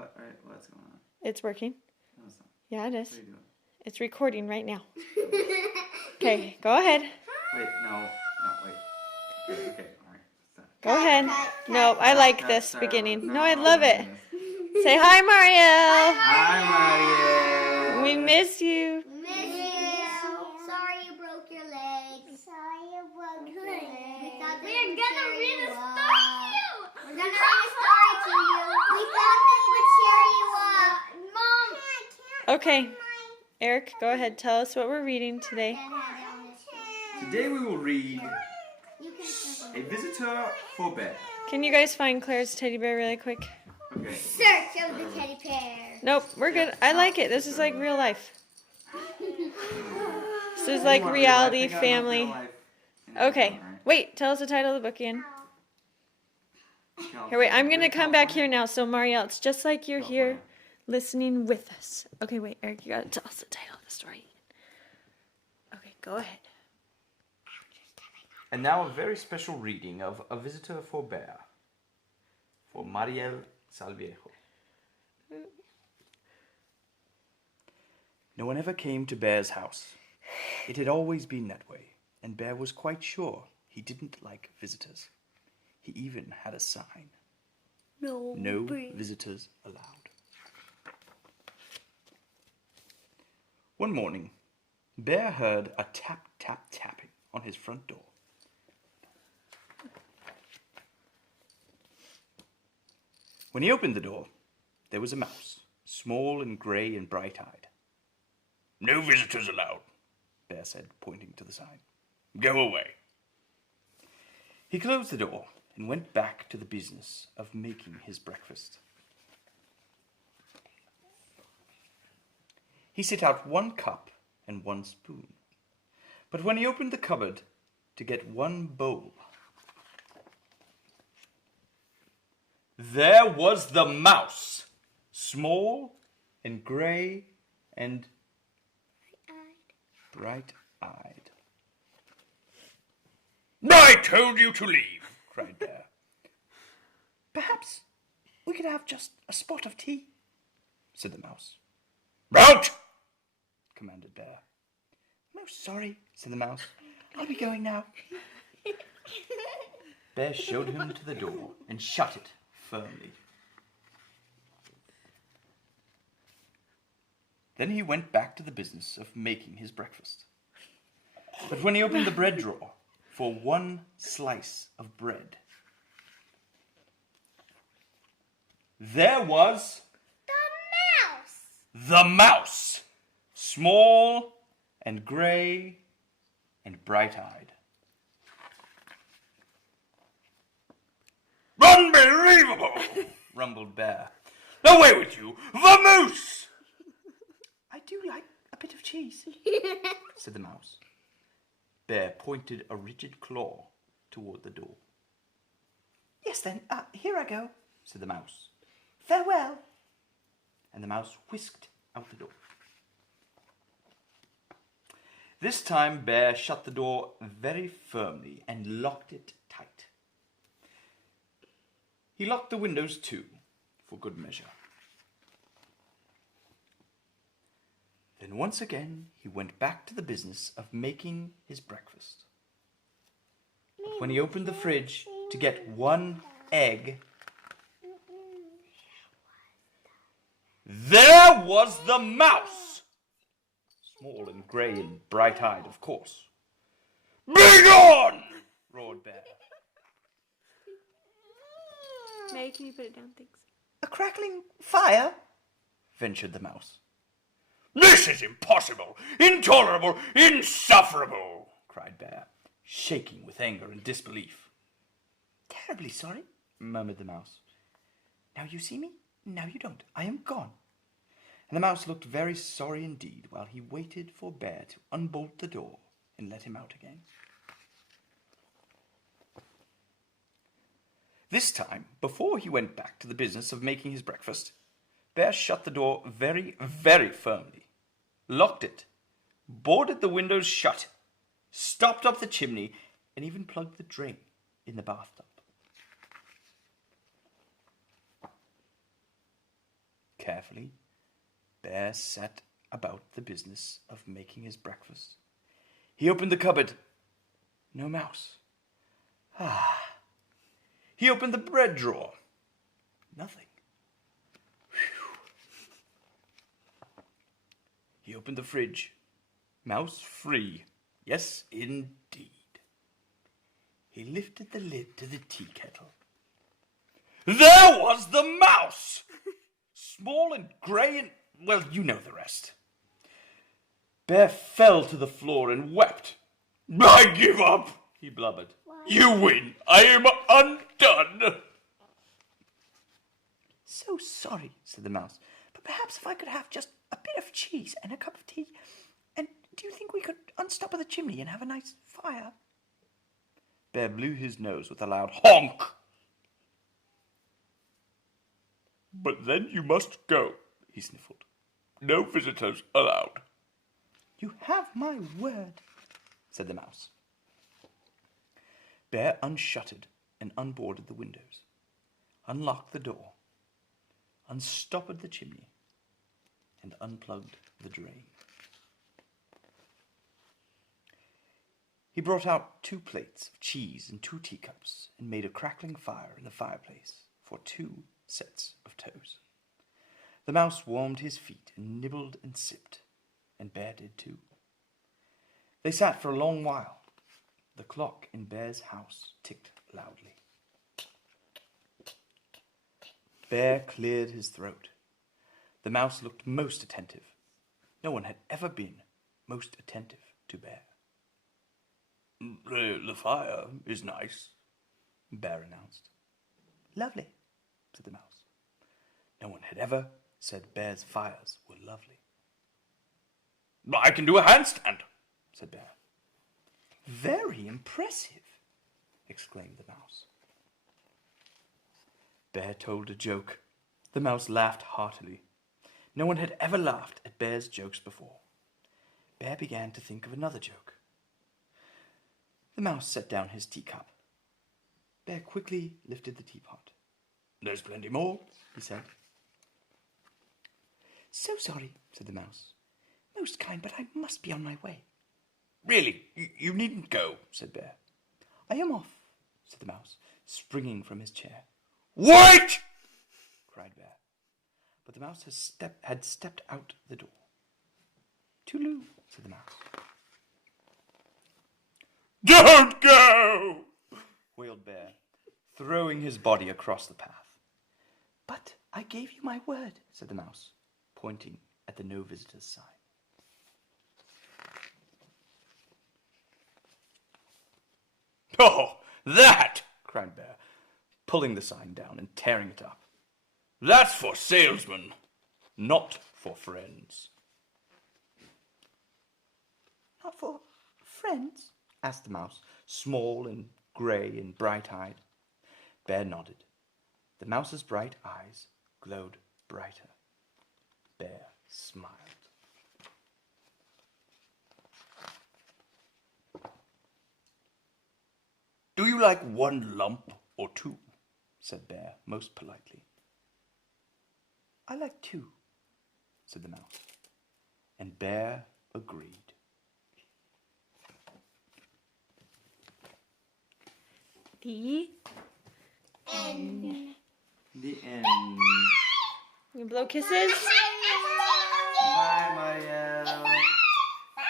What? All right, what's going on? It's working. No, it's not. Yeah, it is. What are you doing? It's recording right now. Okay, go ahead. Wait, no, wait. Okay, all right. Stop. Go ahead. No, I like this Start beginning. over. No, I love it. Say hi, Mariel. Hi, Mariel. We miss you. Miss you. Sorry you broke your leg. Sorry you broke your leg. We're gonna read a story to you. We're gonna read a story to you. We thought they would cheer you up. Mom. Okay, Eric, go ahead. Tell us what we're reading today. Today we will read A Visitor for Bear. Can you guys find Claire's teddy bear really quick? Okay. Search of the teddy bear. Nope, we're good. I like it. This is like real life. This is like reality, family. Okay, wait, tell us the title of the book again. Here, wait, I'm going to come back here now. So, Mariel, it's just like you're here listening with us. Okay, wait, Eric, you got to tell us the title of the story. Okay, go ahead. And now a very special reading of A Visitor for Bear for Mariel Salviejo. No one ever came to Bear's house. It had always been that way, and Bear was quite sure he didn't like visitors. He even had a sign. No visitors allowed. One morning, Bear heard a tap, tap, tapping on his front door. When he opened the door, there was a mouse, small and grey and bright-eyed. No visitors allowed, Bear said, pointing to the sign. Go away. He closed the door and went back to the business of making his breakfast. He set out 1 cup and 1 spoon. But when he opened the cupboard to get 1 bowl, there was the mouse, small and grey and bright-eyed. I told you to leave, cried Bear. Perhaps we could have just a spot of tea, said the mouse. Out! Commanded Bear. I'm sorry, said the mouse. I'll be going now. Bear showed him to the door and shut it firmly. Then he went back to the business of making his breakfast. But when he opened the bread drawer for 1 slice of bread, there was the mouse, small and grey and bright-eyed. Unbelievable, rumbled Bear. Away with you, vamoose! I do like a bit of cheese, said the mouse. Bear pointed a rigid claw toward the door. Yes, then, here I go, said the mouse. Farewell. And the mouse whisked out the door. This time Bear shut the door very firmly and locked it tight. He locked the windows too, for good measure. Then once again he went back to the business of making his breakfast. But when he opened the fridge to get 1 egg, there was the mouse! Small and grey and bright-eyed, of course. Be gone! Roared Bear. May, can you put it down, thanks? A crackling fire? Ventured the mouse. This is impossible, intolerable, insufferable, cried Bear, shaking with anger and disbelief. Terribly sorry, murmured the mouse. Now you see me, now you don't. I am gone. And the mouse looked very sorry indeed while he waited for Bear to unbolt the door and let him out again. This time, before he went back to the business of making his breakfast, Bear shut the door very, very firmly, locked it, boarded the windows shut, stopped up the chimney, and even plugged the drain in the bathtub. Carefully, Bear set about the business of making his breakfast. He opened the cupboard. No mouse. He opened the bread drawer. Nothing. Whew. He opened the fridge. Mouse free. Yes, indeed. He lifted the lid to the tea kettle. There was the mouse! Small and grey and, well, you know the rest. Bear fell to the floor and wept. I give up, he blubbered. Why? You win. I am undone. So sorry, said the mouse, but perhaps if I could have just a bit of cheese and a cup of tea, and do you think we could unstopper the chimney and have a nice fire? Bear blew his nose with a loud honk. But then you must go, he sniffled. No visitors allowed. You have my word, said the mouse. Bear unshuttered and unboarded the windows, unlocked the door, unstoppered the chimney, and unplugged the drain. He brought out 2 plates of cheese and 2 teacups and made a crackling fire in the fireplace for 2 sets of toes. The mouse warmed his feet and nibbled and sipped, and Bear did too. They sat for a long while. The clock in Bear's house ticked loudly. Bear cleared his throat. The mouse looked most attentive. No one had ever been most attentive to Bear. The fire is nice, Bear announced. Lovely, said the mouse. No one had ever said Bear's fires were lovely. I can do a handstand, said Bear. Very impressive, exclaimed the mouse. Bear told a joke. The mouse laughed heartily. No one had ever laughed at Bear's jokes before. Bear began to think of another joke. The mouse set down his teacup. Bear quickly lifted the teapot. There's plenty more, he said. So sorry, said the mouse. Most kind, but I must be on my way. Really, you needn't go, said Bear. I am off, said the mouse, springing from his chair. Wait! cried Bear. But the mouse had stepped out the door. Toodaloo, said the mouse. Don't go! Wailed Bear, throwing his body across the path. But I gave you my word, said the mouse, pointing at the no visitors sign. Oh, that! cried Bear, pulling the sign down and tearing it up. That's for salesmen, not for friends. Not for friends? Asked the mouse, small and grey and bright-eyed. Bear nodded. The mouse's bright eyes glowed brighter. Bear smiled. Do you like 1 lump or 2? Said Bear most politely. I like 2, said the mouse. And Bear agreed. The end. The end. You blow kisses?